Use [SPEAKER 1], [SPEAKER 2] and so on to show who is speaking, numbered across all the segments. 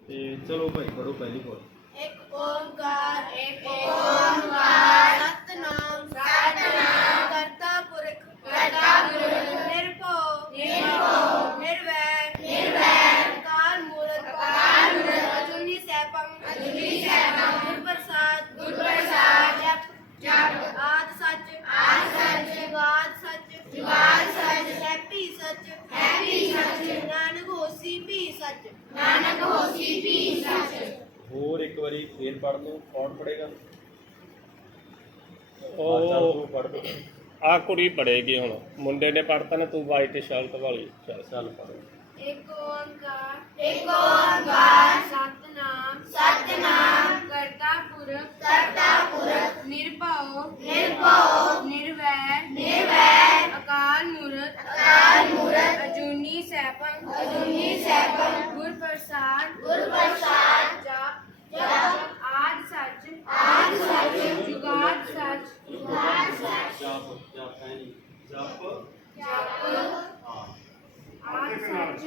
[SPEAKER 1] ਤੇ ਚਲੋ ਭਾਈ ਪੜੋ ਪਹਿਲੀ ਪੌੜੀ।
[SPEAKER 2] एक ओंकार सतनाम करता पुरख निर्भव निर्वैर अकाल मूरत अजूनी सैभं गुर प्रसाद जप आद सच जुगाद सच हैप्पी सच नानक होसी भी सच
[SPEAKER 1] ਹੋਰ ਇੱਕ ਵਾਰੀ ਫੇਰ ਪੜ ਲਓ। ਕੌਣ ਪੜੇਗਾ?
[SPEAKER 3] ਉਹ
[SPEAKER 1] ਤੂੰ ਪੜ ਦੋ।
[SPEAKER 3] ਆ ਕੁੜੀ ਪੜੇਗੀ ਹੁਣ, ਮੁੰਡੇ ਨੇ ਪੜਤਾ ਨਾ, ਤੂੰ ਵਾਈਟ ਸ਼ਰਟ ਵਾਲੀ ਚੱਲ
[SPEAKER 1] ਚੱਲ ਪੜੋ।
[SPEAKER 2] एक ओंकार सतनाम करता पुरख निर्भव निर्वैर अकाल मूरत अजूनी सैभं गुर प्रसाद जप आद सच जुगाद सच
[SPEAKER 1] ਜਪ ਜਪ ਹੈ ਨਹੀਂ ਜਪ ਹਾਂ
[SPEAKER 2] आद सच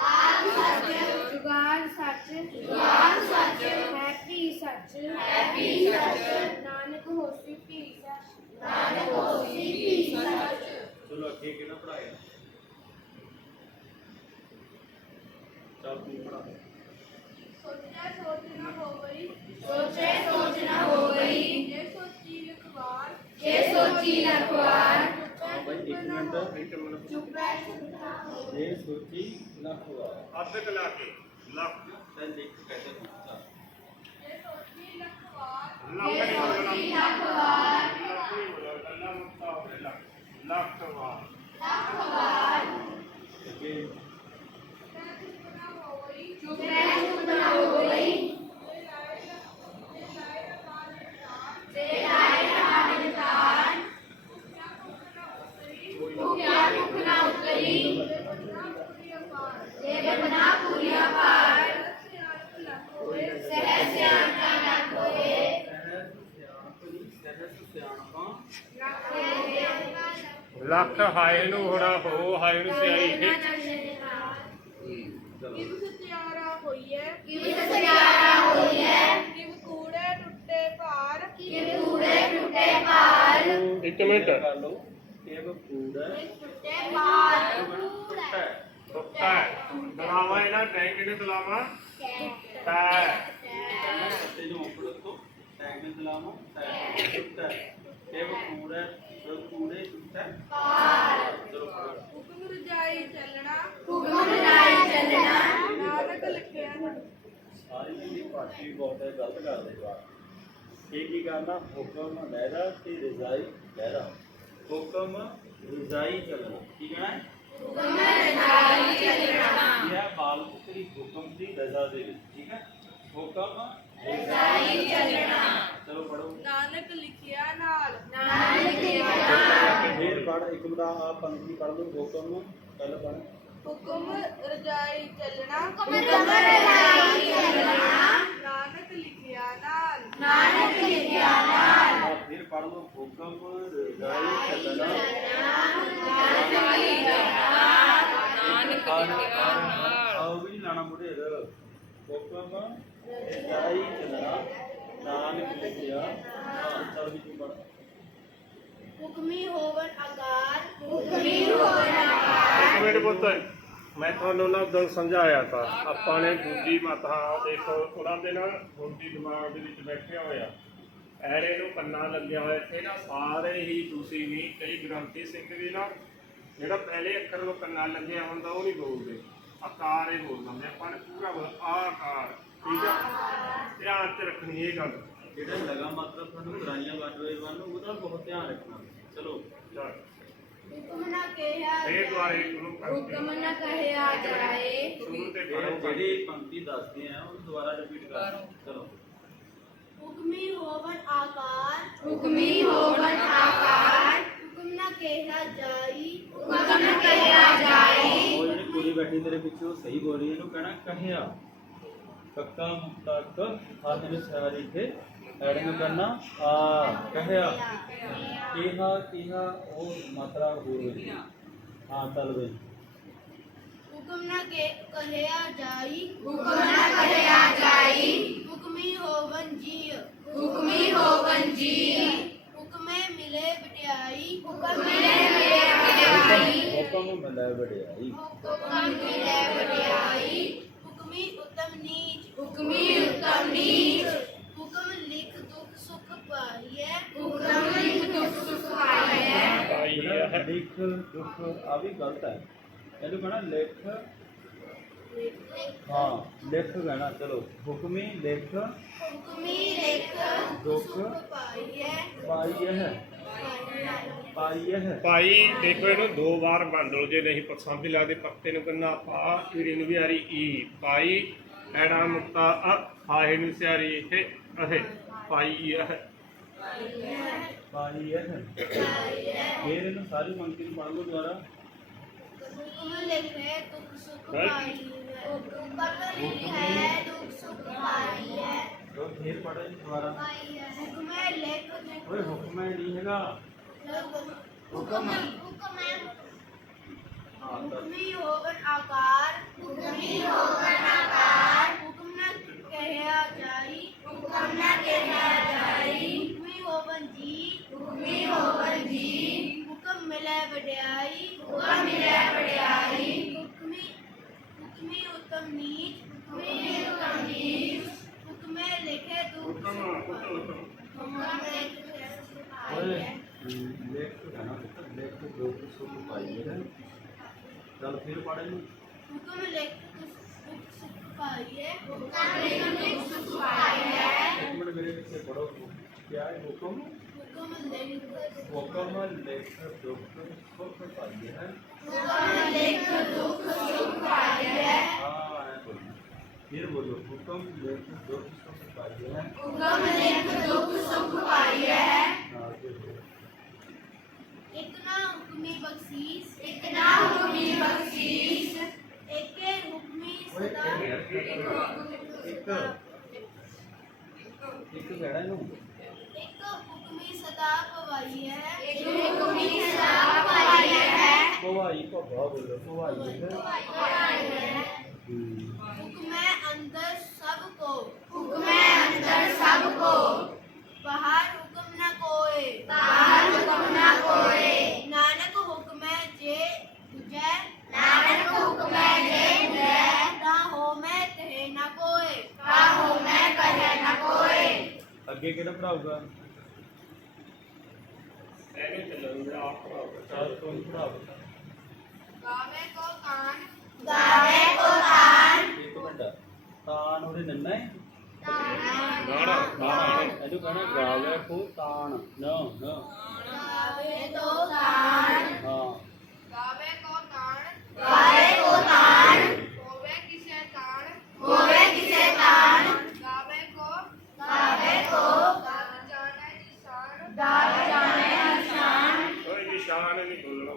[SPEAKER 2] जुगाद सच हैप्पी सच नानक होसी भी सच
[SPEAKER 1] ਚਲੋ ਅੱਗੇ ਕਿਹੜਾ ਪੜਾਇਆ? ਚੱਲ ਤੂੰ ਪੜਾ।
[SPEAKER 2] सोचा सोच न हो गई जे सोची लखवार
[SPEAKER 1] ਹਾਂ ਭਾਈ ਇੱਕ ਮਿੰਟ
[SPEAKER 2] चुप बैठ
[SPEAKER 1] ਇਹ ਸੋਚੀ ਨਾ ਹੋਆ
[SPEAKER 3] ਅੱਧ ਕਲਾ ਕੇ ਲੱਖ
[SPEAKER 1] ਤਾਂ ਲਿਖ ਕੈਸੇ ਦਿੱਤਾ।
[SPEAKER 2] जे सोची लखवार
[SPEAKER 1] ਅੱਗੇ
[SPEAKER 2] चुप न हो गई जे लाए रहा नितान क्या भूख ना उतरी जे बना पूरी अपार सहज सियाणा न कोए
[SPEAKER 1] ਸਹਿਜ ਸਿਆਣਪਾਂ
[SPEAKER 3] ਲੱਖ ਹਾਏ ਨੂੰ ਹੋਣਾ ਹੋ ਹਾਏ ਨੂੰ ਸਿਆਈ ਖਿੱਚ
[SPEAKER 1] ਚਲੋ
[SPEAKER 2] ਕਿਵ ਸਤਿਆਰਾ ਹੋਈਐ ਕਿਵ ਕੂੜੇ ਟੁੱਟੇ ਭਾਰ
[SPEAKER 3] ਇੱਕ ਮਿੰਟ
[SPEAKER 1] ਕਰ ਲਓ। ਇਹ ਕੂੜਾ
[SPEAKER 2] ਟੁੱਟੇ ਭਾਰ
[SPEAKER 3] ਟੁੱਟਾ ਦਲਾਵਾ ਇਹਨਾਂ ਟੈਂਕ ਨੇ ਦਲਾਵਾ ਟੈ
[SPEAKER 1] ਤੇ ਨੂੰ ਉੱਪਰ ਤੋਂ ਟੈਗ ਨੂੰ ਦਲਾਵਾਂ ਟੁੱਟਾ ਇਹ ਕੂੜਾ ਕੂੜੇ ਟੁੱਟਾ ਚਲੋ ਪੜੋ।
[SPEAKER 2] ਹੁਕਮ ਰਜਾਈ ਚੱਲਣਾ ਨਾਨਕ ਲਿਖਿਆ
[SPEAKER 1] ਸਾਰੀ ਦੀ ਪਾਠੀ ਬਹੁਤ ਹੈ ਗਲਤ ਕਰਦੇ ਬਾਤ। ਇਹ ਕੀ ਕਰਨਾ? ਹੁਕਮ ਲਹਿਰਾ ਤੇ ਰਜ਼ਾਈ ਲਹਿਰਾ। ਹੁਕਮ ਰਜ਼ਾਈ ਚੱਲਣਾ ਕੀ ਕਹਿਣਾ ਹੈ? ਇਹ ਬਾਲ ਪੁੱਤਰੀ ਹੁਕਮ ਦੀ ਰਜ਼ਾ ਦੇ ਵਿੱਚ ਠੀਕ ਹੈ। ਹੁਕਮ ਰਜ਼ਾਈ ਚੱਲਣਾ। ਚਲੋ ਪੜੋ।
[SPEAKER 2] ਨਾਨਕ ਲਿਖਿਆ ਨਾਲ
[SPEAKER 1] ਫੇਰ ਪੜ ਇੱਕ ਮਿੰਟ ਆ ਪੰਕਤੀ ਪੜ ਲਓ। ਹੁਕਮ ਪਹਿਲਾਂ ਪੜ।
[SPEAKER 2] ਹੁਕਮ ਰਜਾਈ ਚੱਲਣਾ ਨਾਨਕ ਲਿਖਿਆ ਨਾਲ
[SPEAKER 1] ਫਿਰ ਪੜ ਲਓ। ਹੁਕਮ ਰਜ਼ਾਈ ਚੱਲਣਾ ਆਓ ਵੀ ਲਾਣਾ ਮੁੜੇ ਹੁਕਮ ਰਜ਼ਾਈ ਚੱਲਣਾ ਨਾਨਕ ਲਿਖਿਆ। ਹਾਂ ਚੱਲ ਵੀ ਤੂੰ ਪੜ।
[SPEAKER 2] ਹੁਕਮੀ ਹੋਵਨ ਆਕਾਰ
[SPEAKER 3] ਇੱਕ ਮਿੰਟ ਪੁੱਤ, ਮੈਂ ਤੁਹਾਨੂੰ ਨਾ ਉਦੋਂ ਸਮਝਾਇਆ ਤਾਂ ਆਪਾਂ ਨੇ ਦੂਜੀ ਮਤਾ ਦੇਖੋ ਉਹਨਾਂ ਦੇ ਨਾਲ ਹੁੰਦੀ ਦਿਮਾਗ ਦੇ ਵਿੱਚ ਬੈਠਿਆ ਹੋਇਆ ਐਰੇ ਨੂੰ ਪੰਨਾ ਲੱਗਿਆ ਹੋਇਆ ਇੱਥੇ ਨਾ ਸਾਰੇ ਹੀ ਤੁਸੀਂ ਵੀ ਕਈ ਗ੍ਰੰਥੀ ਸਿੰਘ ਵੀ ਨਾ ਜਿਹੜਾ ਪਹਿਲੇ ਅੱਖਰ ਨੂੰ ਕੰਨਾ ਲੱਗਿਆ ਹੁੰਦਾ ਉਹ ਨਹੀਂ ਬੋਲਦੇ, ਆਕਾਰ ਹੀ ਬੋਲ ਦਿੰਦੇ। ਆਪਾਂ ਨੇ ਪੂਰਾ ਆਕਾਰ ਠੀਕ ਆ, ਧਿਆਨ 'ਚ ਰੱਖਣੀ ਇਹ ਗੱਲ।
[SPEAKER 1] ਜਿਹੜਾ ਲਗਾ ਮਤਲਬ ਤੁਹਾਨੂੰ ਗਰਾਈਆਂ ਵੱਢ ਰਹੇ ਹਨ ਉਹਦਾ ਬਹੁਤ ਧਿਆਨ ਰੱਖਣਾ। ਚਲੋ
[SPEAKER 3] ਚੱਲ
[SPEAKER 2] ਹੁਕਮ ਨਾ ਕਿਹਾ
[SPEAKER 3] ਇਹ ਦੁਆਰੇ ਉਹਨੂੰ
[SPEAKER 2] ਹੁਕਮ ਨਾ ਕਹਿਆ ਜਾਏ
[SPEAKER 3] ਸ਼ੁਰੂ ਤੇ
[SPEAKER 1] ਇਹ
[SPEAKER 3] ਪੜੋ।
[SPEAKER 1] ਜਿਹੜੀ ਪੰਕਤੀ ਦੱਸਦੇ ਆ ਉਹ ਦੁਬਾਰਾ ਰਿਪੀਟ ਕਰ। ਚਲੋ
[SPEAKER 2] ਹੁਕਮੀ ਹੋਵਨ ਆਕਾਰ ਹੁਕਮ ਨਾ ਕਿਹਾ ਜਾਈ
[SPEAKER 1] ਉਹ ਜਿਹੜੀ ਕੁੜੀ ਬੈਠੀ ਤੇਰੇ ਪਿੱਛੇ ਉਹ ਸਹੀ ਬੋਲ ਰਹੀ ਹੈ। ਇਹਨੂੰ ਕਹਿਣਾ ਕਹਿਆ ਕੱਕਾ ਮੁਕਤਾ ਕ ਹੱਥ ਵਿੱਚ ਸਾਰੀ ਤੇ ਐਡ ਨੂੰ ਕਰਨਾ ਆ ਕਹਿਆ ਕਿਹਾ ਉਹ ਮਾਤਰਾ ਹੋ ਰਹੀ ਹੈ। ਹਾਂ ਚੱਲ ਬਈ।
[SPEAKER 2] ਹੁਕਮ ਨਾ ਕਹਿਆ ਜਾਈ
[SPEAKER 1] ਲਿਖ ਦੁੱਖ ਆ ਵੀ ਗਲਤ ਹੈ, ਇਹਨੂੰ ਕਹਿਣਾ ਲਿਖ। ਹਾਂ ਲਿਖ ਕਹਿਣਾ। ਚਲੋ ਹੁਕਮੀ ਲਿਖ
[SPEAKER 2] ਹੁਕਮੀ ਲਿਖ
[SPEAKER 1] ਦੁੱਖ
[SPEAKER 2] ਸੁਖ ਪਾਈਐ
[SPEAKER 1] ਪਾਈਐ ਪਾਈਐ।
[SPEAKER 3] ਭਾਈ ਦੇਖੋ ਇਹਨੂੰ ਦੋ ਵਾਰ ਵੰਡੋ, ਜੇ ਨਹੀਂ ਪਸੰਦ ਲੱਗਦੇ ਪੱਤੇ ਨੂੰ ਕਰਨਾ ਪਾ, ਫਿਰ ਨੂੰ ਵੀ ਆ ਰਹੀ ਈ ਪਾਈ, ਐੜਾ ਮੁਕਤਾ ਅ, ਹਾਏ ਨੂੰ ਸਿਆਰੀ ਇਹ ਅਹੇ ਪਾਈ ਹੈ।
[SPEAKER 1] ਪਾਈਐ। ਫਿਰ ਇਹਨੂੰ ਸਾਰੀ ਪੰਕਤੀ ਨੂੰ ਪੜ੍ਹ ਲਓ ਦੁਬਾਰਾ।
[SPEAKER 2] ਹੁਕਮ ਲਿਖੇ ਦੁਖ ਸੁਖ
[SPEAKER 3] ਹੈਂ?
[SPEAKER 2] ਪਾਈਐ ਹੁਕਮ ਲਿਖੇ ਦੁਖ ਸੁਖ ਪਾਈਐ
[SPEAKER 1] ਲੋ ਫਿਰ ਪੜ੍ਹੋ ਜੀ ਦੁਬਾਰਾ।
[SPEAKER 2] ਹੁਕਮੇ ਲਿਖ
[SPEAKER 1] ਓਏ ਹੁਕਮ ਨਹੀਂ ਹੈਗਾ, ਹੁਕਮ। ਹਾਂ ਤਾਂ
[SPEAKER 2] ਹੁਕਮੀ ਹੋਵਨ ਆਕਾਰ ਹੁਕਮੀ ਹੋਵਨ ਆਕਾਰ ਹੁਕਮ ਨਾ ਕਹਿਆ ਜਾਈ ਹੁਕਮ ਨਾ ਕਹਿਆ ਜਾਈ ਹੁਕਮੀ ਹੋਵਨ ਜੀ ਹੁਕਮ ਮਿਲੇ ਵਡਿਆਈ ਹੁਕਮੀ ਉਤਮ ਨੀਚ ਹੁਕਮੇ ਲਿਖੇ ਦੁਖ ਹੁਕਮ ਲਿਖੇ
[SPEAKER 1] ਓਏ ਲਿਖ ਕਹਿਣਾ ਪੁੱਤ, ਲਿਖ ਦੁੱਖ ਸੁਖ ਪਾਈਐ। ਚਲ ਫਿਰ ਪੜ੍ਹ ਇਹਨੂੰ।
[SPEAKER 2] ਹੁਕਮ ਲਿਖ ਦੁਖ ਸੁਖ ਪਾਈਐ ਹੁਕਮ ਲਿਖ ਦੁਖ ਸੁਖ ਪਾਈਐ
[SPEAKER 1] ਇੱਕ ਮਿੰਟ ਮੇਰੇ ਪਿੱਛੇ ਪੜੋ। ਕਿਆ ਹੈ ਹੁਕਮ?
[SPEAKER 2] ਹੁਕਮ ਲਿਖ
[SPEAKER 1] ਹੁਕਮ ਲਿਖ ਦੁੱਖ ਸੁਖ ਪਾਈਐ।
[SPEAKER 2] ਹੁਕਮ ਲਿਖ ਦੁਖ ਸੁਖ ਪਾਈਐ
[SPEAKER 1] ਹਾਂ ਐ ਬੋਲੋ। ਫਿਰ ਬੋਲੋ ਹੁਕਮ ਲਿਖ ਦੁੱਖ ਸੁਖ ਪਾਈਐ।
[SPEAKER 2] ਹੁਕਮ ਲਿਖ ਦੁਖ ਸੁਖ ਪਾਈਐ
[SPEAKER 1] ਨਾਲ ਦੇ ਬੋਲੋ।
[SPEAKER 2] ਇਕ ਨਾ ਹੁਕਮੀ ਬਖਸ਼ੀਸ਼ ਏਕੇ ਹੁਕਮੀ
[SPEAKER 1] ਓਏ
[SPEAKER 2] ਸਦਾ
[SPEAKER 1] ਇੱਕ ਇੱਕ ਕਹਿਣਾ ਇਹਨੂੰ।
[SPEAKER 2] ਇੱਕ ਹੁਕਮੀ ਸਦਾ ਪਵਾਈਐ
[SPEAKER 1] ਭਵਾਈ ਭਵਾ ਬੋਲੋ। ਭਵਾਈ
[SPEAKER 2] ਹੁਕਮੈ ਅੰਦਰ ਸਭ ਕੋ ਬਾਹਰ ਹੁਕਮ ਨਾ ਕੋਏ ਨਾਨਕ ਹੁਕਮੈ ਜੇ ਬੁਝੈ ਤਾ ਹੋਮੈ ਕਹੇ ਨਾ ਕੋਏ
[SPEAKER 1] ਅੱਗੇ ਕਿਹੜਾ ਪੜਾਊਗਾ?
[SPEAKER 3] ਐਵੇਂ ਚੱਲੂਗਾ ਆਪ
[SPEAKER 1] ਚਾਰ ਤੋਂ ਪੜਾਊਗਾ।
[SPEAKER 2] ਗਾਵੇ ਕੋ ਕਾਨ
[SPEAKER 1] ਇੱਕ ਮਿੰਟ। ਤਾਨ ਉਹਦੇ ਨੰਨਾ ਹੈ।
[SPEAKER 3] ਗਾਣਾ ਗਾਣਾ
[SPEAKER 1] ਇਹਨੂੰ ਕਹਿਣਾ ਗਾਵੇ ਕੋ ਤਾਨ। ਨਾ ਨਾ
[SPEAKER 2] ਗਾਵੇ ਤੋ ਕਾਨ
[SPEAKER 1] ਹਾਂ
[SPEAKER 2] ਗਾਵੇ ਕੋ ਤਾਣ ਹੋਵੇ ਕਿਸੇ ਤਾਣ ਗਾਵੇ ਕੋ ਦਾਤ ਜਾਣੈ ਨਿਸ਼ਾਨ
[SPEAKER 3] ਕੋਈ ਨਿਸ਼ਾਨ ਨਹੀਂ ਬੋਲਣਾ।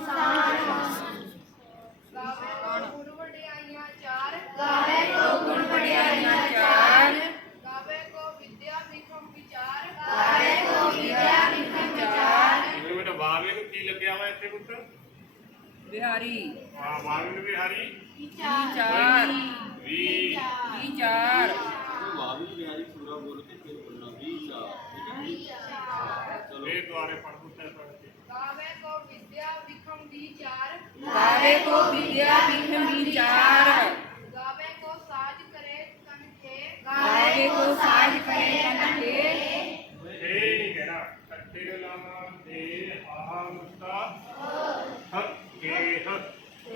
[SPEAKER 2] ਗਾਵੇ ਕੋ ਗੁਣ ਵਡਿਆਈਆਂ ਚਾਰ
[SPEAKER 4] ਗਾਵੇ ਕੋ ਗੁਣ ਵਡਿਆਈਆਂ ਚਾਰ
[SPEAKER 2] ਗਾਵੇ ਕੋ ਵਿਦਿਆ ਵਿਖਮ ਵਿਚਾਰ
[SPEAKER 4] ਗਾਵੇ ਕੋ ਵਿਦਿਆ ਵਿਖਮ ਵਿਚਾਰ
[SPEAKER 3] ਇਹ ਮੇਰਾ ਬਾਵੇ ਨੂੰ ਕੀ ਲੱਗਿਆ ਹੋਇਆ ਇੱਥੇ ਪੁੱਤ?
[SPEAKER 4] ਬਿਹਾਰੀ
[SPEAKER 3] ਹਾਂ ਬਾਵੇ ਨੂੰ ਬਿਹਾਰੀ
[SPEAKER 4] ਵਿਚਾਰ
[SPEAKER 3] ਵੀ
[SPEAKER 4] ਵਿਚਾਰ
[SPEAKER 1] ਵਾਹ ਵੀ ਬਿਹਾਰੀ ਪੂਰਾ ਬੋਲ ਕੇ ਫਿਰ ਬੋਲਣਾ 20 ਚਾਰ। ਠੀਕ ਹੈ ਚਲੋ।
[SPEAKER 3] ਇਹ ਦੁਆਰੇ ਪੜ ਪੁੱਤਰ ਪੜ ਕੇ
[SPEAKER 2] ਗਾਵੇ ਕੋ ਵਿਦਿਆ ਵਿਖਮ ਵਿਚਾਰ
[SPEAKER 4] ਗਾਵੇ ਕੋ ਵਿਦਿਆ ਵਿਖਮ ਵਿਚਾਰ
[SPEAKER 2] ਗਾਵੇ ਕੋ ਸਾਜ ਕਰੇ ਤਨ ਕੇ
[SPEAKER 4] ਗਾਵੇ ਕੋ ਸਾਜ ਕਰੇ ਤਨ ਕੇ
[SPEAKER 3] ਇਹ ਨਹੀਂ ਕਹਿਣਾ ਕੱਟੇ ਨੂੰ ਲਾਵਾਂ ਦੇ ਆਹ ਮੁਕਤਾ ਹੱਕ ਕੇ ਹੱਕ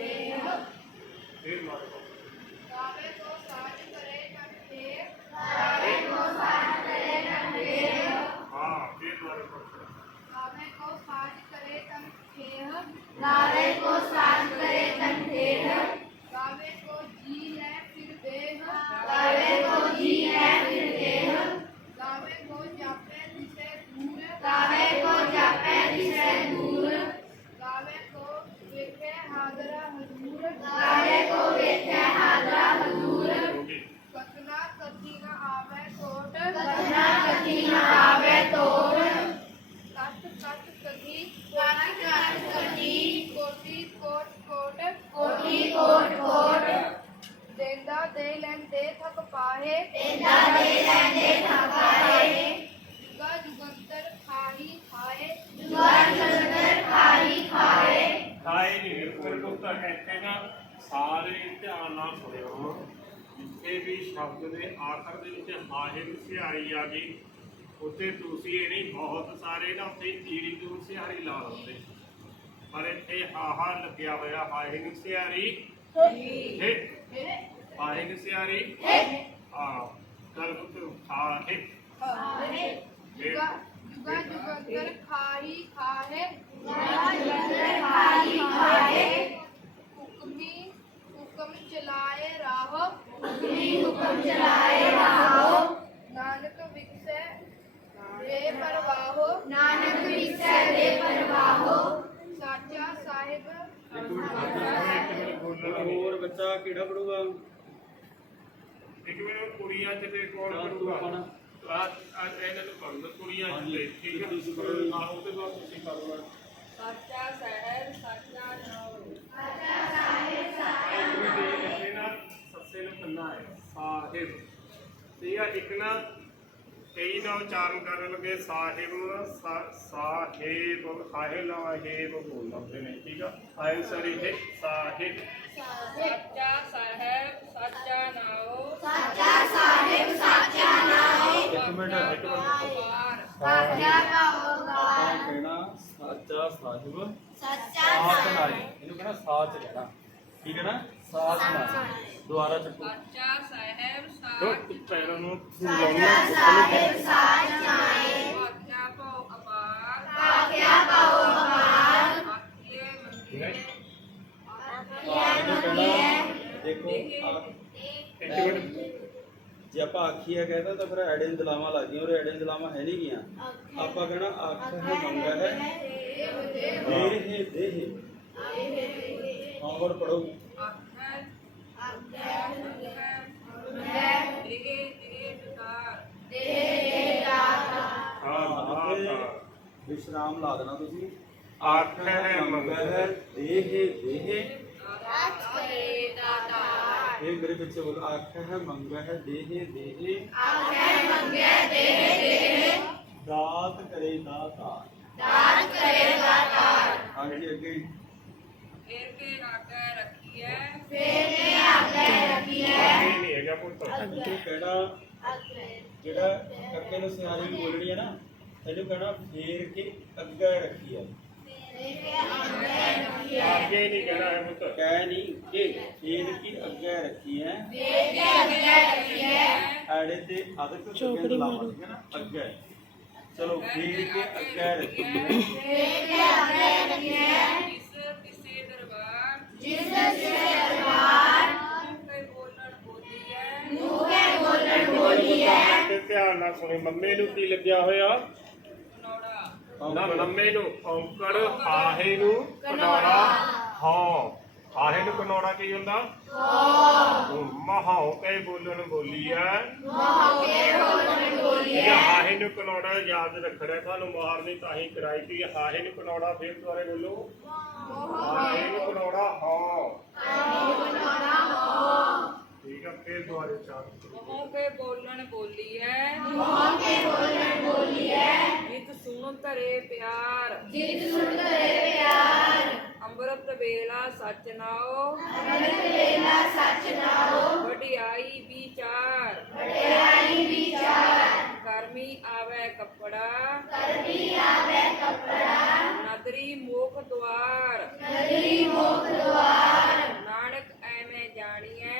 [SPEAKER 3] ਫਿਰ ਮਾਰੋ।
[SPEAKER 2] ਗਾਵੇ ਕੋ ਸਾਜ ਕਰੇ ਤਨ ਕੇ
[SPEAKER 3] ਹਾਂ ਫਿਰ ਦੁਆਰੇ ਪੜ
[SPEAKER 2] ਗਾਵੇ ਕੋ ਸਾਜ ਕਰੇ ਤਨ ਖੇਹ
[SPEAKER 4] ਗਾਵੇ ਕੋ ਸਾਜ ਕਰੇ ਤਨ ਖੇਹ
[SPEAKER 2] ਗਾਵੇ ਕੋ ਜੀ ਹੈ ਫਿਰ ਦੇਹ
[SPEAKER 4] ਗਾਵੇ ਕੋ ਜੀ ਹੈ ਫਿਰ ਦੇਹ
[SPEAKER 2] ਗਾਵੇ ਕੋ ਜਾਪੇ ਦਿਸੇ ਦੂਰ
[SPEAKER 4] ਗਾਵੇ ਕੋ ਜਾਪੈ ਦਿਸੈ ਦੂਰ
[SPEAKER 2] ਗਾਵੇ ਕੋ ਵੇਖੇ ਹਾਜ਼ਰਾ ਹਜ਼ੂਰ
[SPEAKER 4] ਗਾਵੇ ਕੋ ਵੇਖੈ ਹਾਜ਼ਰਾ ਹਜ਼ੂਰ
[SPEAKER 2] ਕਤਨਾ ਕਤੀ ਨਾ ਆਵੇ ਕੋਟ
[SPEAKER 4] ਕਤਨਾ ਕਤੀ ਨ ਆਵੇ ਤੋੜ
[SPEAKER 2] ਕਤ ਕਤ ਕਤੀ
[SPEAKER 4] ਕਤ ਕਤੀ
[SPEAKER 2] ਕੋਟੀ ਕੋਟ ਕੋਟ
[SPEAKER 4] ਕੋਟੀ ਕੋਟ ਕੋਟ
[SPEAKER 2] ਦੇਂਦਾ ਦੇ ਲੈਂਦੇ ਥਕ ਪਾਹੇ
[SPEAKER 4] ਤੇਂਦਾ ਦੇ ਲੈਂਦੇ ਥਕਾਏ
[SPEAKER 2] ਜੁਗਾ ਜੁਗੰਤਰ ਖਾਹੀ ਖਾਏ
[SPEAKER 4] ਜੁਗਾਰ ਜਗਦਰ ਖਾਈ ਖਾਏ
[SPEAKER 3] ਖਾਏ ਨਹੀਂ ਫਿਰ ਪੁੱਤਰ ਇੱਥੇ ਨਾ ਸਾਰੇ ਧਿਆਨ ਨਾਲ ਸੁਣਿਓ। ਜਿੱਥੇ ਵੀ ਸ਼ਬਦ ਦੇ ਆਖਰ ਦੇ ਵਿੱਚ ਹਾਹੇ ਨੂੰ ਸਿਹਾਰੀ ਆ ਗਈ ਉੱਥੇ ਤੁਸੀਂ ਇਹ ਨਹੀਂ ਬਹੁਤ ਸਾਰੇ ਨਾ ਉੱਥੇ ਈੜੀ ਤੋਂ ਸਿਹਾਰੀ ਲਾ ਲਉਂਦੇ। ਪਰ ਇੱਥੇ ਹਾਹਾ ਲੱਗਿਆ ਹੋਇਆ ਹਾਹੇ ਨੂੰ ਸਿਆਰੀ ਹੇ ਹਾਹੇ ਨੂੰ ਸਿਆਰੀ ਹਾਂ ਕਰ ਪੁੱਤ ਹਾਹੇ
[SPEAKER 4] जुगा जुगंतर खाही खाहे हुक्मी हुक्म चलाए राहो नानक विकसे बेपरवाहो साचा साहिब
[SPEAKER 3] ਇੱਕ ਮਿੰਟ ਬੋਲਣਾ
[SPEAKER 1] ਹੋਰ ਬੱਚਾ ਕਿਹੜਾ ਪੜੂਗਾ?
[SPEAKER 3] ਇੱਕ ਮਿੰਟ ਕੁੜੀਆਂ ਚ ਤੇ ਕੌਣ ਕਰੂਗਾ ਇਹਨਾਂ ਨੂੰ ਕਰ ਲਓ ਕੁੜੀਆਂ ਚ ਤੇ ਠੀਕ ਹੈ ਆਹ ਉਹਦੇ ਬਾਅਦ ਤੁਸੀਂ ਕਰ ਲਓ
[SPEAKER 4] साचा साहिब साचा नाम
[SPEAKER 3] ਇੱਕ ਮਿੰਟ ਇਹ ਲਿਖੇ ਨਾ ਸੱਸੇ ਨੂੰ ਪੰਨਾ ਹੈ ਸਾਹਿਬ ਠੀਕ ਹੈ ਇੱਕ ਨਾ ਕਈ ਨਾ ਉਚਾਰਨ ਕਰਨ ਲੱਗੇ ਸਾਹਿਬ ਨੂੰ ਨਾ ਸਾਹਿਬ ਹਾਹੇ ਲਾ ਹੇਬ ਬੋਲਣਾ ਆਪਣੇ ਨੇ ਠੀਕ ਆ ਆਇ ਸਰੀ ਹੈ ਸਾਹਿਬ
[SPEAKER 4] साचा साहिब साचा नाम
[SPEAKER 1] ਇੱਕ ਮਿੰਟ
[SPEAKER 4] पार
[SPEAKER 1] ਆਪਾਂ ਕਹਿਣਾ ਸਾਚਾ ਸਾਹਿਬ ਸਾਚ ਨਾਈ, ਇਹਨੂੰ ਕਹਿਣਾ ਸਾਚ ਕਹਿਣਾ, ਠੀਕ ਹੈ ਨਾ? ਸਾਚ ਨਾਈ ਦੁਆਰਾ ਚੱਕੋ।
[SPEAKER 4] साचा साहिब
[SPEAKER 3] ਦੋ
[SPEAKER 4] साच
[SPEAKER 3] ਪੈਰਾਂ ਨੂੰ ਲਾਉਣਾ
[SPEAKER 4] आज्ञा पाओ अपार आखिए मंदिर
[SPEAKER 1] ਇਹਨੂੰ ਕਹਿਣਾ ਦੇਖੋ
[SPEAKER 3] ਇੱਕ ਮਿੰਟ
[SPEAKER 1] ਜੇ ਆਪਾਂ ਆਖੀਆ ਕਹਿੰਦਾ ਤਾਂ ਫਿਰ ਐੜੇ ਦਲਾਵਾਂ ਲੱਗਦੀਆਂ, ਔਰ ਐੜੇ ਦਲਾਵਾਂ ਹੈ ਨਹੀਂ ਗੀਆਂ। ਆਪਾਂ ਕਹਿਣਾ ਅੱਖ ਹੈ ਮੰਗਾ ਹੈ ਦੇਹ ਹੋਰ ਪੜੋ ਵਿਸ਼ਰਾਮ ਲਾ ਦੇਣਾ ਤੁਸੀਂ।
[SPEAKER 3] ਅੱਖ ਹੈ ਮੰਗਾ ਹੈ
[SPEAKER 1] ਦੇਹ ਇਹ ਮੇਰੇ ਪਿੱਛੇ ਬੋਲੋ ਅੱਖ ਹੈ ਮੰਗਾ ਹੈ ਦੇਹ ਦਾਤ ਕਰੇ ਦਾਤਾ ਹਾਂਜੀ ਅੱਗੇ
[SPEAKER 4] फिर के आगे रखिए
[SPEAKER 3] ਇਹ ਨਹੀਂ ਹੈਗਾ ਪੁੱਤ
[SPEAKER 1] ਅੱਗੇ ਕਹਿਣਾ ਜਿਹੜਾ ਕੱਕੇ ਨੂੰ ਸਿਆਰੀ ਵੀ ਬੋਲਣੀ ਹੈ ਨਾ, ਇਹਨੂੰ ਕਹਿਣਾ ਫੇਰ ਕੇ ਅੱਗੇ ਰੱਖੀ ਹੈ।
[SPEAKER 3] ਅੱਗੇ ਨਹੀਂ ਕਹਿਣਾ ਹੈ ਪੁੱਤ
[SPEAKER 1] ਕਹਿ ਨਹੀਂ ਕਿ ਫੇਰ ਕੀ ਅੱਗੇ ਰੱਖੀ ਹੈ। ਆੜੇ ਤੇ ਅਦਕ ਚੋਕੜੀ ਮਾਰੋ ਨਾ ਅੱਗੇ। ਚਲੋ ਫੇਰ ਕੇ ਅੱਗੇ ਰੱਖੀ ਹੈ।
[SPEAKER 4] जिस किसे दरबार मुँह के बोलन बोली है
[SPEAKER 3] ਤੇ ਧਿਆਨ ਨਾਲ ਸੁਣੀ ਮੰਮੇ ਨੂੰ ਕੀ ਲੱਗਿਆ ਹੋਇਆ
[SPEAKER 4] नौड़ा
[SPEAKER 3] ਨਾ ਮੰਮੇ ਨੂੰ ਔਂਕੜ ਹਾਹੇ ਨੂੰ ਕਨੌੜਾ ਹਾਂ ਹਾਹੇ ਨੂੰ ਕਨੌੜਾ ਕੀ ਹੁੰਦਾ ਮਹਾਉ ਕੇ ਬੋਲਣ ਬੋਲੀ ਹੈ ਇਹ ਹਾਹੇ ਨੂੰ ਕਨੌੜਾ ਯਾਦ ਰੱਖਣਾ ਤੁਹਾਨੂੰ ਮਾਰਨੀ ਤਾਂ ਹੀ ਕਰਾਈ ਤੀ ਹਾਹੇ ਨੂੰ ਕਨੌੜਾ ਫਿਰ ਦੁਆਰੇ ਬੋਲੋ ਹਾਹੇ ਨੂੰ ਕਨੌੜਾ ਹਾਂ ਠੀਕ ਹੈ ਫਿਰ ਦੁਆਰੇ ਚਾਰ
[SPEAKER 4] मुँह के बोलन बोली है जित सुन धरे प्यार अमृत वेला सच नाओ वडियाई विचार कर्मी आवे कपड़ा नदरी मोख द्वार नानक ऐਵੇਂ ਜਾਣੀਐ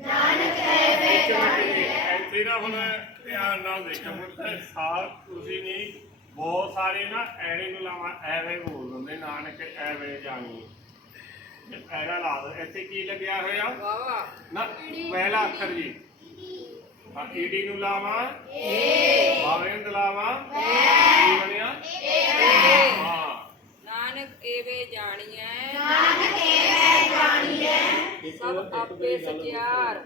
[SPEAKER 3] ਇੱਥੇ ਨਾ ਹੁਣ ਧਿਆਨ ਨਾਲ ਦੇਖੋ ਮੁੱਤੇ ਸਾਰ ਤੁਸੀਂ ਨਹੀਂ ਬਹੁਤ ਸਾਰੇ ਨਾ ਐੜੇ ਨੂੰ ਲਾਵਾ ਐਵੇਂ ਬੋਲ ਦਿੰਦੇ ਨਾਨਕ ਐਵੇਂ ਜਾਣੀ ਐੜਾ ਲਾ ਦੋ ਇੱਥੇ ਕੀ ਲੱਗਿਆ ਹੋਇਆ
[SPEAKER 4] ਵਾਵਾ
[SPEAKER 3] ਨਾ ਪਹਿਲਾ ਅੱਖਰ ਜੀ ਹਾਂ ਈਡੀ ਨੂੰ ਲਾਵਾ ਬਾਵੇਂ ਨੂੰ ਲਾਵਾ ਕੀ ਬਣਿਆ ਹਾਂ
[SPEAKER 4] ਨਾਨਕ ਏਵੇਂ ਜਾਣੀਐ
[SPEAKER 1] ਇੱਕ
[SPEAKER 4] ਸਭ ਆਪੇ ਸਚਿਆਰ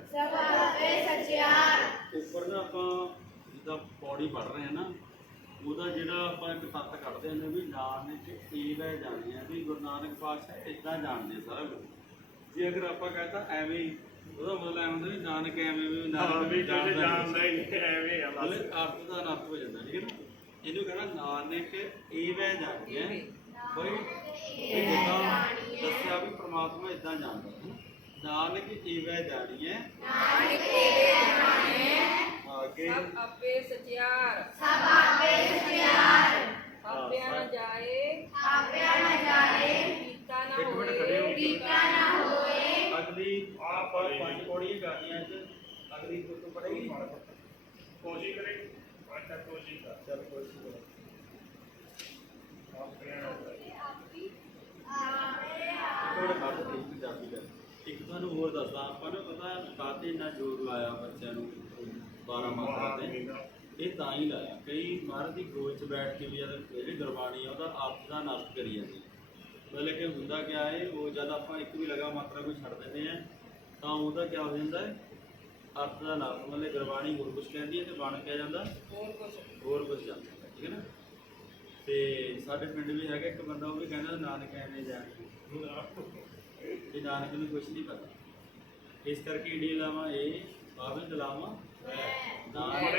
[SPEAKER 1] ਉੱਪਰ ਨਾ ਆਪਾਂ ਜਿੱਦਾਂ ਪੌੜੀ ਪੜ ਰਹੇ ਹਾਂ ਨਾ, ਉਹਦਾ ਜਿਹੜਾ ਆਪਾਂ ਇੱਕ ਤੱਤ ਕੱਢਦੇ ਹਾਂ ਵੀ ਨਾਨਕ ਏਵੇਂ ਜਾਣਦੇ ਆ ਵੀ ਗੁਰੂ ਨਾਨਕ ਪਾਤਸ਼ਾਹ ਇਦਾਂ ਜਾਣਦੇ ਆ ਸਾਰਾ ਕੁਝ। ਜੇ ਅਗਰ ਆਪਾਂ ਕਹਤਾ ਐਵੇਂ ਹੀ, ਉਹਦਾ ਮਤਲਬ ਐ ਹੁੰਦਾ ਵੀ ਨਾਨਕ ਐਵੇਂ ਵੀ
[SPEAKER 3] ਹਾਂ ਵੀ ਕੁਝ
[SPEAKER 1] ਜਾਣਦਾ
[SPEAKER 3] ਜਾਣਦਾ ਹੀ ਨਹੀਂ ਐਵੇਂ ਆ ਬਸ
[SPEAKER 1] ਮਤਲਬ ਅਰਥ ਦਾ ਅਨਰਥ ਹੋ ਜਾਂਦਾ, ਠੀਕ ਹੈ ਨਾ? ਇਹਨੂੰ ਕਹਿਣਾ ਨਾਨਕ ਏਵੇਂ ਜਾਣਦੇ ਆ ਬਈ ਇਹ ਜਿੱਦਾਂ ਦੱਸਿਆ ਵੀ ਪ੍ਰਮਾਤਮਾ ਇਦਾਂ ਜਾਣਦਾ ਹੈ। ਨਾਨਕ ਏਵੇਂ ਜਾਣੀਏ ਆਗੇ
[SPEAKER 4] ਸਭ ਆਪੇ ਸਚਿਆਰ ਆਪਿਆ ਨਾ ਜਾਏ
[SPEAKER 1] ਇੱਕ ਮਿੰਟ ਖੜੇ ਹੋ
[SPEAKER 4] ਟੀਕਾ ਨਾ ਹੋਏ
[SPEAKER 1] ਅਗਲੀ ਆਪਾਂ 5 ਪੌੜੀਆਂ ਗਾਣੀਆਂ ਚ ਅਗਲੀ ਤੋਂ ਪੜੇਗੀ
[SPEAKER 3] ਕੋਸ਼ਿਸ਼ ਕਰੇ ਅੱਛਾ ਕੋਸ਼ਿਸ਼ ਕਰ
[SPEAKER 1] ਚਲ ਕੋਸ਼ਿਸ਼ ਕਰੋ ਇੱਕ ਤੁਹਾਨੂੰ ਹੋਰ ਦੱਸਾਂ ਆਪਾਂ ਨੂੰ ਪਤਾ ਕਾਤੇ ਇੰਨਾ ਜ਼ੋਰ ਲਾਇਆ ਬੱਚਿਆਂ ਨੂੰ 12 ਮਾਤਰਾ ਤੇ ਇਹ ਤਾਂ ਹੀ ਲਾਇਆ ਕਈ ਮਹਾਰਾਜ ਦੀ ਗੋਲ 'ਚ ਬੈਠ ਕੇ ਵੀ ਜਦ ਜਿਹੜੀ ਗੁਰਬਾਣੀ ਆ ਉਹਦਾ ਅਰਥ ਦਾ ਨਸ਼ਟ ਕਰੀ ਜਾਂਦੀ ਮਤਲਬ ਕਿ ਹੁੰਦਾ ਕਿਆ ਹੈ ਉਹ ਜਦ ਆਪਾਂ ਇੱਕ ਵੀ ਲਗਾ ਮਾਤਰਾ ਕੋਈ ਛੱਡ ਦਿੰਦੇ ਆ ਤਾਂ ਉਹਦਾ ਕਿਆ ਹੋ ਜਾਂਦਾ ਹੈ ਅਰਥ ਦਾ ਨਾਮ ਮਤਲਬ ਗੁਰਬਾਣੀ ਹੋਰ ਕੁਝ ਕਹਿੰਦੀ ਹੈ ਤੇ ਬਣ ਕੇ ਜਾਂਦਾ ਹੋਰ ਕੁਝ ਜਾਂਦਾ ਠੀਕ ਹੈ ਨਾ ਤੇ ਸਾਡੇ ਪਿੰਡ ਵੀ ਹੈਗਾ ਇੱਕ ਬੰਦਾ ਉਹ ਵੀ ਕਹਿੰਦਾ ਨਾਨਕ ਐਵੇਂ ਜਾਣਗੇ ਤੇ ਨਾਨਕ ਨੂੰ ਕੁਝ ਨਹੀਂ ਪਤਾ ਇਸ ਕਰਕੇ ਈਡੀ ਲਾਵਾਂ ਇਹ ਬਾਬਲ ਲਾਵਾਂ ਨਾਨਕ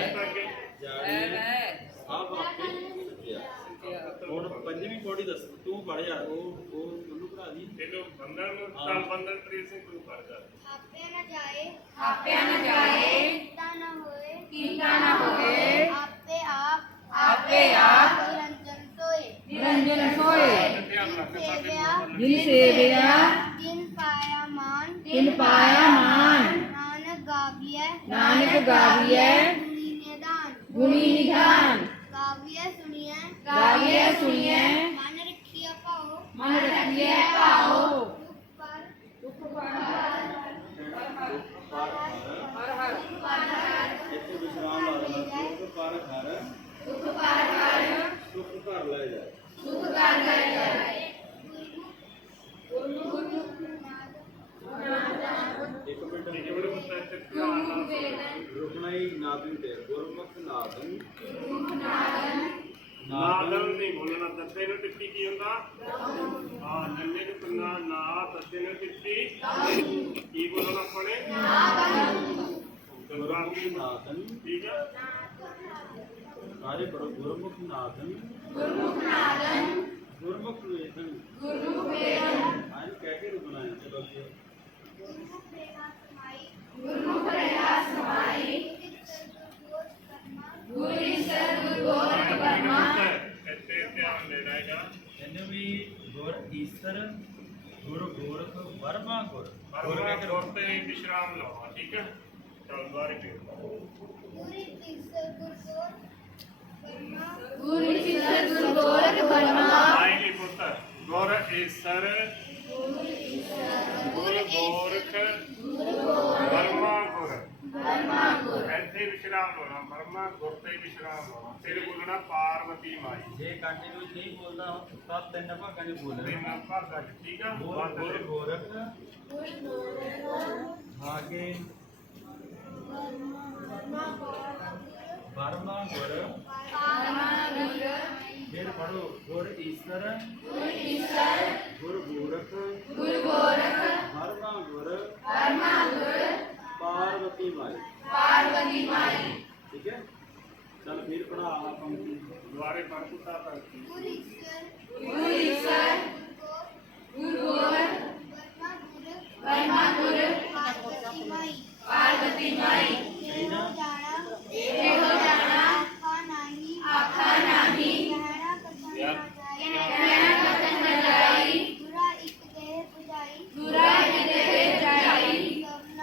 [SPEAKER 1] ਜਾਣੇ ਸਭ ਆਪੇ ਸੱਚਿਆ ਹੁਣ ਪੰਜਵੀਂ ਪੌੜੀ ਦੱਸ ਤੂੰ ਪੜ੍ਹ ਯਾਰ ਉਹ ਉਹਨੂੰ ਪੜ੍ਹਾ ਦੀ
[SPEAKER 3] ਇਹਨੂੰ ਬੰਦਨ ਨੂੰ ਤਾਂ ਬੰਦਨ ਪ੍ਰੀਤ ਸਿੰਘ ਤੂੰ ਕਰ ਜਾ
[SPEAKER 2] आपे न जाए
[SPEAKER 4] ਆਪਿਆ ਨਾ ਜਾਏ
[SPEAKER 2] चिंता न होए
[SPEAKER 4] ਕੀਤਾ ਨਾ ਹੋਏ
[SPEAKER 2] आपे आप
[SPEAKER 4] ਆਪੇ ਆਪ
[SPEAKER 2] निरंजन सोए
[SPEAKER 4] ਨਿਰੰਜਨ ਸੋਏ
[SPEAKER 3] ਧਿਆਨ ਰੱਖ ਸਾਡੇ
[SPEAKER 2] सेव्या
[SPEAKER 4] ਜਿਨ ਸੇਵਿਆ
[SPEAKER 2] दिन पाया मान
[SPEAKER 4] ਤਿਨ ਪਾਇਆ ਮਾਨ
[SPEAKER 2] नानक गाविय
[SPEAKER 4] ਨਾਨਕ ਗਾਵੀਐ
[SPEAKER 2] गुणी निदान
[SPEAKER 4] ਗੁਣੀ ਨਿਧਾਨ
[SPEAKER 2] गाविय सुनिए
[SPEAKER 4] ਗਾਵੀਐ ਸੁਣੀਐ
[SPEAKER 2] मन रखिए पाओ
[SPEAKER 4] ਮਨ ਰੱਖੀਐ ਭਾਉ
[SPEAKER 2] दुख पर
[SPEAKER 4] ਹਰ ਹਰ
[SPEAKER 1] ਇੱਥੇ ਵਿਸ਼ਰਾਮ ਲਾ ਦੇਣਾ ਸੁਖ ਪਰ ਘਰ
[SPEAKER 4] ਸੁਖ ਪਰ ਹਰ
[SPEAKER 1] ਸੁਖ ਘਰ ਲੈ ਜਾ
[SPEAKER 4] ਸੁਖ ਕਰ ਲੈ ਜਾਏ
[SPEAKER 1] ਇੱਕ ਮਿੰਟ
[SPEAKER 3] ਇਹ ਬੜੇ ਮੁੱਦਾ ਇੱਥੇ ਧਿਆਨ ਨਾਲ
[SPEAKER 1] ਰੁਕਣਾ ਹੀ ਨਾਦਨ ਤੇ ਗੁਰਮੁਖ ਨਾਦਨ
[SPEAKER 3] ਨਾਦਨ ਨਹੀਂ ਬੋਲਣਾ ਦੱਸੇ ਨੂੰ ਟਿੱਪੀ ਕੀ ਹੁੰਦਾ ਹਾਂ ਨੰਨੇ ਨੂੰ ਪੰਨਾ ਨਾ ਦੱਸੇ ਨੂੰ ਟਿੱਪੀ ਕੀ ਬੋਲਣਾ ਪੜੇ
[SPEAKER 1] ਗੁਰਮੁਖ ਨਾਦਨ
[SPEAKER 3] ਠੀਕ ਹੈ
[SPEAKER 1] ਸਾਰੇ ਪੜੋ ਗੁਰਮੁਖ ਨਾਦਨ
[SPEAKER 4] ਗੁਰਮੁਖ ਨਾਦਨ
[SPEAKER 1] ਗੁਰਮੁਖ ਵੇਦਨ
[SPEAKER 4] ਗੁਰਮੁਖ ਵੇਦਨ
[SPEAKER 1] ਆਇ ਕਹਿ ਕੇ ਰੁਕਣਾ ਹੈ ਚਲੋ ਅੱਗੇ
[SPEAKER 4] ਗੁਰਮੁਖ ਰਹਿਆ ਸਮਾਈ ਗੁਰ ਈਸਰ ਗੁਰ ਗੋਰਖ ਬਰਮਾ
[SPEAKER 3] ਇੱਥੇ ਧਿਆਨ ਦੇਣਾ ਹੈਗਾ
[SPEAKER 1] ਇਹਨੇ ਵੀ ਗੁਰ ਈਸਰ ਗੁਰ ਗੋਰਖ ਵਰਮਾ ਗੁਰ ਗੁਰ
[SPEAKER 3] ਵਰਮਾ
[SPEAKER 1] ਕਹਿ ਕੇ
[SPEAKER 3] ਗੁਰ ਤੇ ਵਿਸ਼ਰਾਮ ਲਾਉਣਾ ਠੀਕ ਹੈ ਚਲ ਦੁਬਾਰੇ ਫਿਰ
[SPEAKER 4] ਗੁਰ ਈਸਰ ਗੁਰ ਗੋਰਖ ਬਰਮਾ
[SPEAKER 3] ਆਏਗੀ ਪੁੱਤਰ ਗੁਰ ਈਸਰ ਗੁਰ ਗੋਰਖ ਵਰਮਾ ਗੁਰ ਇੱਥੇ ਵਿਸ਼ਰਾਮ ਲਾਉਣਾ ਵਰਮਾ ਗੁਰ ਤੇ ਵਿਸ਼ਰਾਮ ਲਾਉਣਾ ਫਿਰ ਬੋਲਣਾ ਪਾਰਵਤੀ ਮਾਈ
[SPEAKER 1] ਜੇ ਕੰਟੀਨਿਊ ਨਹੀਂ ਬੋਲਦਾ ਤਾਂ ਤਿੰਨ ਭਾਗਾਂ ਚ ਬੋਲਣਾ
[SPEAKER 3] ਤਿੰਨ ਭਾਗਾਂ ਚ ਠੀਕ ਆ
[SPEAKER 1] ਗੁਰ ਗੁਰ ਗੋਰਖ ਆਗੇ ਵਰਮਾ ਗੁਰ ਫਿਰ ਪੜੋ ਗੁਰ ਈਸਰ ਗੁਰ ਗੋਰਖ
[SPEAKER 4] ਗੁਰ ਗੋਰਖ
[SPEAKER 1] ਵਰਮਾ ਗੁਰ ਪਾਰਵਤੀ ਮਾਈ
[SPEAKER 4] ਪਾਰਵਤੀ ਮਾਈ
[SPEAKER 1] ਠੀਕ ਹੈ ਚਲ ਫਿਰ ਪੜਾ ਆ ਪੰਕਤੀ
[SPEAKER 3] ਦੁਆਰੇ ਪਰਪੁੱਤਾ ਕਰਤੀ
[SPEAKER 4] ਗੁਰ ਈਸਰ ਗੁਰ ਗੋਰਖ ਬਰਮਾ ਗੁਰ ਪਾਰਵਤੀ ਮਾਈ ਇਹੋ ਜਾਣਾ ਆਖਾ ਨਾਹੀ ਕਹਿਣਾ ਕਥਨ ਨ ਜਾਈ ਗੁਰਾ ਇੱਕ ਦੇਹ ਜਾਈ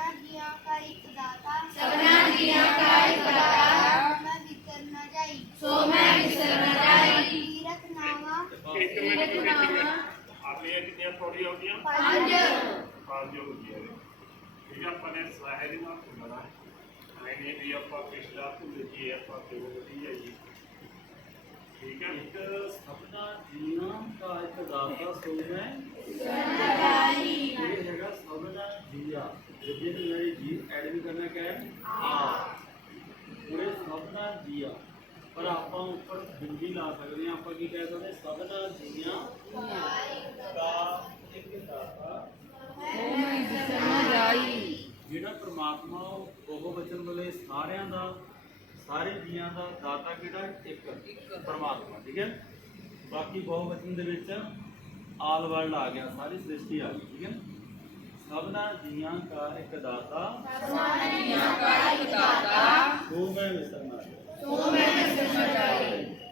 [SPEAKER 4] ਸਭਨਾ ਜੀਆਂ ਕਾ ਇੱਕ ਦਾਤਾ ਸੋ ਮੈਂ ਵਿਸਰ ਨ ਜਾਈ
[SPEAKER 3] ਇੱਕ ਮਿੰਟ ਆਪਣੀਆਂ ਕਿੰਨੀਆਂ ਥੋੜੀਆਂ ਹੋ ਗਈਆਂ
[SPEAKER 4] ਪੰਜ
[SPEAKER 3] ਪੰਜ ਹੋ ਗਈਆਂ ਨੇ ਠੀਕ ਆ ਆਪਾਂ ਨੇ ਸਾਹਿਰੀ ਨਾਲ ਸੁਣਨਾ ਨਹੀਂ ਵੀ ਆਪਾਂ ਪਿਛਲਾ ਭੁੱਲ ਜੀ ਆਪਾਂ ਕਿਉਂ ਵਧੀਆ ਜੀ ਠੀਕ ਹੈ
[SPEAKER 1] ਇੱਕ ਸਭਨਾ ਜੀਆਂ ਦਾ ਇੱਕ ਦਾਤਾ ਸੋ ਮੈਂ ਇਹ ਹੈਗਾ ਸਭਨਾ ਜੀਆ ਜਿਹਦੇ ਨਾਲ ਜੀ ਐਡ ਵੀ ਕਰਨਾ ਕਿਆ ਹੈ ਆ ਪੂਰੇ ਸਭਨਾ ਜੀਆ ਪਰ ਆਪਾਂ ਉੱਪਰ ਬਿੰਦੀ ਲਾ ਸਕਦੇ ਹਾਂ ਆਪਾਂ ਕੀ ਕਹਿ ਸਕਦੇ ਸਭਨਾ ਜੀਆਂ ਦਾ ਇੱਕ ਦਾਤਾ
[SPEAKER 4] ਸੋ ਮੈਂ ਵਿਸਰ ਨ ਜਾਈ
[SPEAKER 1] ਜਿਹੜਾ ਪ੍ਰਮਾਤਮਾ ਉਹ ਵਚਨ ਬੋਲੇ ਸਾਰਿਆਂ ਦਾ ਸਾਰੇ ਜੀਆਂ ਦਾ ਦਾਤਾ ਕਿਹੜਾ ਇੱਕ ਪ੍ਰਮਾਤਮਾ ਠੀਕ ਹੈ ਬਾਕੀ ਬਹੁ ਵਚਨ ਦੇ ਵਿੱਚ ਆਲ ਵਰਲਡ ਆ ਗਿਆ ਸਾਰੀ ਸ੍ਰਿਸ਼ਟੀ ਆ ਗਈ ਠੀਕ ਹੈ ਸਭਨਾ ਜੀਆਂ ਦਾ ਇੱਕ ਦਾਤਾ
[SPEAKER 4] ਸਭਨਾ ਜੀਆਂ ਕਾ ਇੱਕ ਦਾਤਾ
[SPEAKER 1] ਉਹ ਮੈਂ ਵਿਸਰਨਾ
[SPEAKER 4] ਸੋ ਮੈਂ ਵਿਸਰ ਨ ਜਾਈ
[SPEAKER 1] ਅੱਜ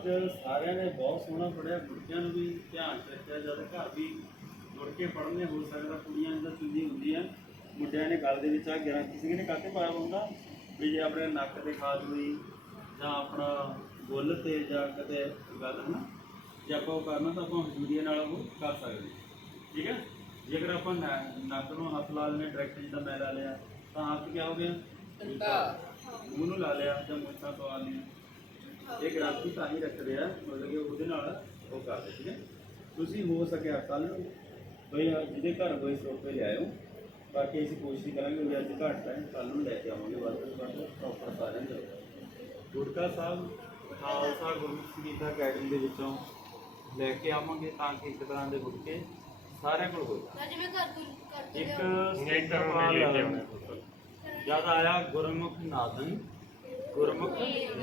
[SPEAKER 1] ਅੱਜ ਸਾਰਿਆਂ ਨੇ ਬਹੁਤ ਸੋਹਣਾ ਪੜ੍ਹਿਆ, ਗੁੜਕਿਆਂ ਨੂੰ ਵੀ ਧਿਆਨ 'ਚ ਰੱਖਿਆ। ਜਦ ਘਰ ਵੀ ਮੁੜ ਕੇ ਪੜ੍ਹਨੇ ਹੋ ਸਕਦਾ ਕੁੜੀਆਂ ਦਾ ਚੁੰਨੀ ਹੁੰਦੀ ਆ, ਮੁੰਡਿਆਂ ਨੇ ਗਲ ਦੇ ਵਿੱਚ ਆ 11 ਕਿਸੇ ਨੇ ਕਾਹਤੇ ਪਾਇਆ ਹੁੰਦਾ ਵੀ ਜੇ ਆਪਣੇ ਨੱਕ ਤੇ ਖਾਜ ਹੋਈ ਜਾਂ ਆਪਣਾ ਬੁੱਲ ਤੇ ਜਾਂ ਕਦੇ ਗੱਲ ਹੈ ਨਾ, ਜੇ ਆਪਾਂ ਉਹ ਕਰਨਾ ਤਾਂ ਆਪਾਂ ਹਜ਼ੂਰੀਏ ਨਾਲ ਉਹ ਕਰ ਸਕਦੇ, ਠੀਕ ਹੈ। ਜੇਕਰ ਆਪਾਂ ਨੱਕ ਨੂੰ ਹੱਥ ਲਾ ਲੈਣੇ ਡਾਇਰੈਕਟ, ਜਿੱਦਾਂ ਮੈਂ ਲਾ ਲਿਆ ਤਾਂ ਹੱਥ ਕਿਆ ਹੋ ਗਿਆ, ਮੂੰਹ ਨੂੰ ਲਾ ਲਿਆ ਜਾਂ ਮੁੱਛਾਂ ਪਵਾ ਲਈਆਂ। ਇਹ ਗ੍ਰਾਂਥੀ ਤਾਂ ਹੀ ਰੱਖਦੇ ਆ, ਮਤਲਬ ਕਿ ਉਹਦੇ ਨਾਲ ਉਹ ਕਰਦੇ, ਠੀਕ ਹੈ। ਤੁਸੀਂ ਹੋ ਸਕਿਆ ਕੱਲ੍ਹ ਨੂੰ ਬਈ ਜਿਹਦੇ ਘਰ ਕੋਈ ਸਰੋਪੇ ਲਿਆਇਓ, ਬਾਕੀ ਅਸੀਂ ਕੋਸ਼ਿਸ਼ ਕਰਾਂਗੇ ਵੀ ਅੱਜ ਘੱਟ ਹੈ, ਕੱਲ੍ਹ ਨੂੰ ਲੈ ਕੇ ਆਵਾਂਗੇ ਵੱਧ ਤੋਂ ਵੱਧ ਪ੍ਰੋਪਰ ਸਾਰਿਆਂ ਨੂੰ। ਗੁਰਕਾ ਸਾਹਿਬ ਖਾਲਸਾ ਗੁਰਮੁਖ ਸੰਗੀਤ ਅਕੈਡਮੀ ਦੇ ਵਿੱਚੋਂ ਲੈ ਕੇ ਆਵਾਂਗੇ ਤਾਂ ਕਿ ਇੱਕ ਤਰ੍ਹਾਂ ਦੇ ਗੁਟਕੇ ਸਾਰਿਆਂ ਕੋਲ ਹੋ ਜਾਣ।
[SPEAKER 2] ਜਿਵੇਂ ਘਰ
[SPEAKER 1] ਇੱਕ
[SPEAKER 3] ਨੇਤਰ ਵੀ ਲੈ ਕੇ ਆਉਣਾ।
[SPEAKER 1] ਜਦ ਆਇਆ ਗੁਰਮੁਖ ਨਾਦਨ ਗੁਰਮੁਖ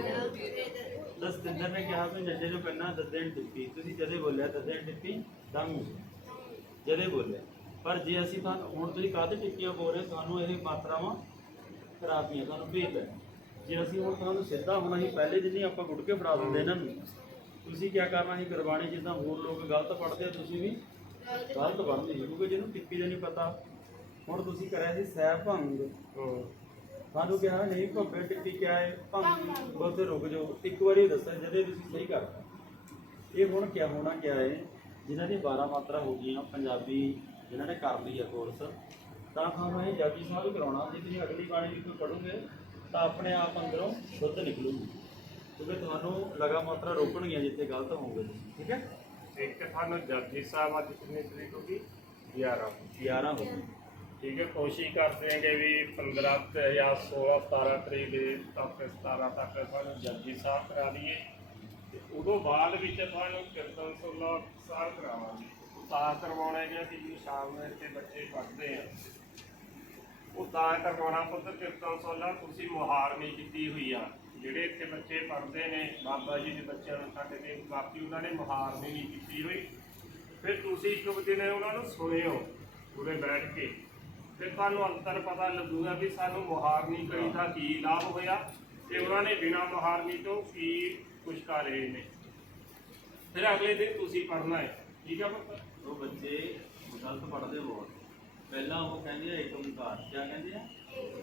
[SPEAKER 1] ਦਸਤਿੰਦਰ ਨੇ ਕਿਹਾ ਵੀ ਜੱਜੇ ਨੂੰ ਪਹਿਲਾਂ ਦੱਦੇ ਟਿੱਪੀ, ਤੁਸੀਂ ਜਦੇ ਬੋਲਿਆ ਦੱਦੇ ਟਿੱਪੀ ਦਮ ਜਦੇ ਬੋਲਿਆ। ਪਰ ਜੇ ਅਸੀਂ ਤੁਹਾਨੂੰ ਹੁਣ ਤੁਸੀਂ ਕਾਹਦੇ ਟਿੱਪੀਆਂ ਬੋਲ ਰਹੇ, ਤੁਹਾਨੂੰ ਇਹ ਮਾਤਰਾਵਾਂ ਖਰਾਬੀਆਂ ਤੁਹਾਨੂੰ ਭੇਜ ਹੈ। ਜੇ ਅਸੀਂ ਹੁਣ ਤੁਹਾਨੂੰ ਸਿੱਧਾ ਹੋਣਾ ਸੀ ਪਹਿਲੇ ਦਿਨ ਹੀ ਆਪਾਂ ਗੁਟਕੇ ਫੜਾ ਦਿੰਦੇ ਇਹਨਾਂ ਨੂੰ, ਤੁਸੀਂ ਕੀ ਕਰਨਾ ਸੀ ਗੁਰਬਾਣੀ ਜਿੱਦਾਂ ਹੋਰ ਲੋਕ ਗਲਤ ਪੜ੍ਹਦੇ ਆ ਤੁਸੀਂ ਵੀ ਗਲਤ ਪੜ੍ਹਦੇ ਸੀ, ਕਿਉਂਕਿ ਜਿਹਨੂੰ ਟਿੱਪੀ ਦਾ ਨਹੀਂ ਪਤਾ। ਹੁਣ ਤੁਸੀਂ ਕਰਿਆ ਸੀ ਸਹਿ ਭੰਗ, ਸਾਨੂੰ ਕਿਹਾ ਨਹੀਂ ਭੱਬੇ ਟਿੱਪੀ ਕਿਆ ਹੈ ਭੰਗ, ਬਸ ਰੁਕ ਜਾਓ ਇੱਕ ਵਾਰੀ ਦੱਸਿਆ ਜਦੇ ਤੁਸੀਂ ਸਹੀ ਕਰਤਾ। ਇਹ ਹੁਣ ਕਿਆ ਹੋਣਾ ਕਿਆ ਹੈ, ਜਿਨ੍ਹਾਂ ਦੀ 12 ਮਾਤਰਾ ਹੋ ਗਈਆਂ ਪੰਜਾਬੀ ਜਿਨ੍ਹਾਂ ਨੇ ਕਰ ਲਈ ਆ ਕੋਰਸ, ਤਾਂ ਤੁਹਾਨੂੰ ਇਹ ਜਪਜੀ ਸਾਹਿਬ ਕਰਾਉਣਾ। ਜੇ ਤੁਸੀਂ ਅਗਲੀ ਬਾਣੀ ਵੀ ਕੋਈ ਪੜ੍ਹੋਗੇ ਤਾਂ ਆਪਣੇ ਆਪ ਅੰਦਰੋਂ ਸ਼ੁੱਧ ਨਿਕਲੂਗੀ, ਕਿਉਂਕਿ ਤੁਹਾਨੂੰ ਲਗਾ ਮਾਤਰਾ ਰੋਕਣਗੀਆਂ ਜਿੱਥੇ ਗਲਤ ਹੋਵੋਗੇ ਤੁਸੀਂ, ਠੀਕ ਹੈ।
[SPEAKER 3] ਇੱਕ ਸਾਨੂੰ ਜਪਜੀ ਸਾਹਿਬ ਅੱਜ ਕਿੰਨੀ ਤਰੀਕ ਹੋ ਗਈ, 11
[SPEAKER 1] ਹੋ ਗਈ,
[SPEAKER 3] ਠੀਕ ਹੈ। ਕੋਸ਼ਿਸ਼ ਕਰਦੇ ਹਾਂਗੇ ਵੀ 15 ਜਾਂ 16 17 ਤਰੀਕ ਦੇ ਤੱਕ 17 ਤੱਕ ਸਾਨੂੰ ਜਪਜੀ ਸਾਹਿਬ ਕਰਾ ਲਈਏ, ਤੇ ਉਦੋਂ ਬਾਅਦ ਵਿੱਚ ਤੁਹਾਨੂੰ ਕੀਰਤਨ ਸੋਲਾ ਸਾਹਿਬ ਕਰਾਵਾਂਗੇ। ਉਹ ਤਾਂ ਕਰਵਾਉਣਾ ਗਿਆ ਕਿ ਜੀ ਸ਼ਾਮ ਨੂੰ ਇੱਥੇ ਬੱਚੇ ਪੜ੍ਹਦੇ ਆ, ਉਹ ਤਾਂ ਕਰਵਾਉਣਾ ਪੁੱਤ ਕੀਰਤਨ ਸੋਲਾ ਤੁਸੀਂ ਮੁਹਾਰਨੀ ਕੀਤੀ ਹੋਈ ਆ। ਜਿਹੜੇ ਇੱਥੇ ਬੱਚੇ ਪੜ੍ਹਦੇ ਨੇ ਬਾਬਾ ਜੀ ਦੇ ਬੱਚਿਆਂ ਨੂੰ ਛੱਡ ਕੇ ਬਾਕੀ ਉਹਨਾਂ ਨੇ ਮੁਹਾਰਨੀ ਨਹੀਂ ਕੀਤੀ ਹੋਈ, ਫਿਰ ਤੁਸੀਂ ਇੱਕ ਦਿਨ ਉਹਨਾਂ ਨੂੰ ਸੁਣਿਓ ਉਰੇ ਬੈਠ ਕੇ, ਫਿਰ ਤੁਹਾਨੂੰ ਅੰਤਰ ਪਤਾ ਲੱਗੂਗਾ ਵੀ ਸਾਨੂੰ ਮੁਹਾਰਨੀ ਕਰੀ ਦਾ ਕੀ ਲਾਭ ਹੋਇਆ ਤੇ ਉਹਨਾਂ ਨੇ ਬਿਨਾਂ ਮੁਹਾਰਨੀ ਤੋਂ ਕੀ ਕੁਛ ਕਰ ਰਹੇ ਨੇ। ਫਿਰ ਅਗਲੇ ਦਿਨ ਤੁਸੀਂ ਪੜ੍ਹਨਾ ਹੈ, ਠੀਕ ਹੈ ਪੁੱਤ।
[SPEAKER 1] ਉਹ ਬੱਚੇ ਗਲਤ ਪੜ੍ਹਦੇ ਬਹੁਤ, ਪਹਿਲਾਂ ਉਹ ਕਹਿੰਦੇ ਆ ਏਕ ਓੰਕਾਰ, ਕਿਆ ਕਹਿੰਦੇ ਆ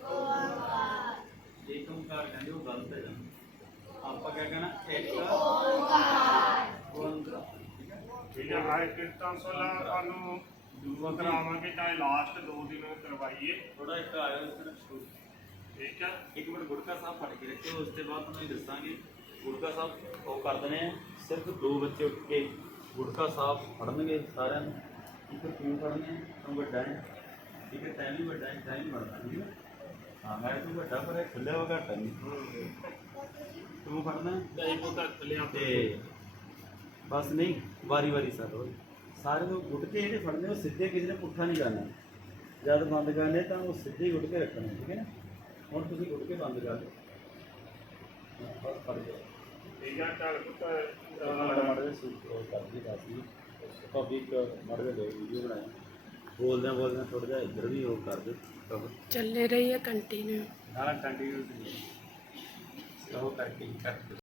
[SPEAKER 1] ਏਕ ਓੰਕਾਰ ਕਹਿੰਦੇ, ਉਹ ਗਲਤ ਹੈ। ਆਪਾਂ ਕਿਆ ਕਹਿਣਾ ਇੱਕ ਓੰਕਾਰ, ਠੀਕ ਹੈ।
[SPEAKER 3] ਠੀਕ ਹੈ ਭਾਈ, ਕੀਰਤਨ ਸੋਲਾ ਤੁਹਾਨੂੰ ਦੂਆ ਕਰਾਵਾਂਗੇ, ਚਾਹੇ ਲਾਸਟ 2 ਦਿਨ ਕਰਵਾਈਏ।
[SPEAKER 1] ਥੋੜਾ ਇੱਕ ਆਇਆ
[SPEAKER 3] ਠੀਕ ਹੈ,
[SPEAKER 1] ਇੱਕ ਮਿੰਟ ਗੁਟਕਾ ਸਾਹਿਬ ਫੜ ਕੇ ਰੱਖਿਓ, ਉਸ ਤੋਂ ਬਾਅਦ ਤੁਹਾਨੂੰ ਦੱਸਾਂਗੇ। ਗੁਟਕਾ ਸਾਹਿਬ ਉਹ ਕਰ ਦੇਣੇ ਆ, ਸਿਰਫ 2 ਬੱਚੇ ਉੱਠ ਕੇ ਗੁਟਕਾ ਸਾਹਿਬ ਫੜਨਗੇ ਸਾਰਿਆਂ ਨੂੰ। ਇੱਕ ਕਿਉਂ ਫੜਨੇ ਤੂੰ ਵੱਡਾ ਹੈ, ਠੀਕ ਹੈ, ਟਾਈਮ ਵੀ ਵੱਡਾ ਹੈ, ਟਾਈਮ ਵੀ ਵੱਡਾ, ਠੀਕ ਹੈ। ਹਾਂ ਮੈਂ ਤੂੰ ਵੱਡਾ ਪਰ ਖੁੱਲਿਆ ਵਾ ਘੱਟ ਨਹੀਂ, ਤੂੰ ਫੜਨਾ
[SPEAKER 3] ਨਹੀਂ ਪੁੱਤ ਥੱਲੇ
[SPEAKER 1] ਤੇ ਬਸ ਨਹੀਂ ਵਾਰੀ ਵਾਰੀ ਸਾਰੇ ਨੂੰ ਗੁਟਕੇ ਜਿਹੜੇ ਫੜਨੇ ਉਹ ਸਿੱਧੇ, ਕਿਸੇ ਨੇ ਪੁੱਠਾ ਨਹੀਂ ਕਰਨਾ। ਜਦ ਬੰਦ ਕਰਨੇ ਤਾਂ ਉਹ ਸਿੱਧੇ ਗੁਟਕੇ ਰੱਖਣੇ, ਠੀਕ ਹੈ ਨਾ। ਹੁਣ ਤੁਸੀਂ ਗੁਟਕੇ ਬੰਦ ਕਰ ਦਿਓ, ਬਸ ਫੜ ਜਾਓ।
[SPEAKER 3] ਠੀਕ ਹੈ, ਚੱਲ ਪੁੱਤ
[SPEAKER 1] ਮਾੜਾ ਜਿਹਾ ਸੂਟ ਕਰਦੀ ਦੱਸਦੀ ਭਾਬੀ ਇੱਕ ਮਾੜਾ ਜਿਹਾ ਵੀਡੀਓ ਬਣਾਇਆ, ਬੋਲਦਿਆਂ ਥੋੜ੍ਹਾ ਜਿਹਾ ਇੱਧਰ ਵੀ ਉਹ ਕਰ ਦਿਓ ਕਵਰ,
[SPEAKER 4] ਚੱਲੇ ਰਹੀ ਹੈ ਕੰਟੀਨਿਊ।
[SPEAKER 1] ਨਾਲ ਕੰਟੀਨਿਊ ਉਹ ਕਰਕੇ